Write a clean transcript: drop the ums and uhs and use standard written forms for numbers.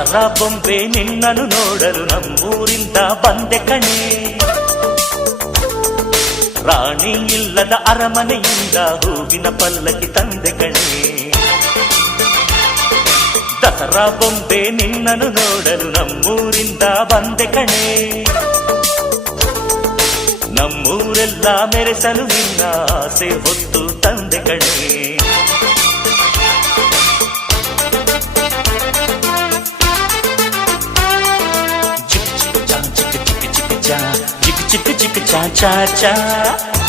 ದಸರಾ ಬೊಂಬೆ ನಿನ್ನನ್ನು ನೋಡಲು ನಮ್ಮೂರಿಂದ ಬಂದೆ ಕಣೆ. ರಾಣಿ ಇಲ್ಲದ ಅರಮನೆಯಿಂದ ಹೂವಿನ ಪಲ್ಲಕ್ಕಿ ತಂದೆ ಕಣೆ. ದಸರಾ ಬೊಂಬೆ ನಿನ್ನನ್ನು ನೋಡಲು ನಮ್ಮೂರಿಂದ ಬಂದೆ ಕಣೆ. ನಮ್ಮೂರೆಲ್ಲ ಮೆರೆಸಲು ನಿನ್ನ ಆಸೆ ಹೊತ್ತು ತಂದೆ ಕಣೆ. ಚಿಕ್ಕ ಚಿಕ್ಕ ಚಾ ಚಾ ಚಾ ಚಾ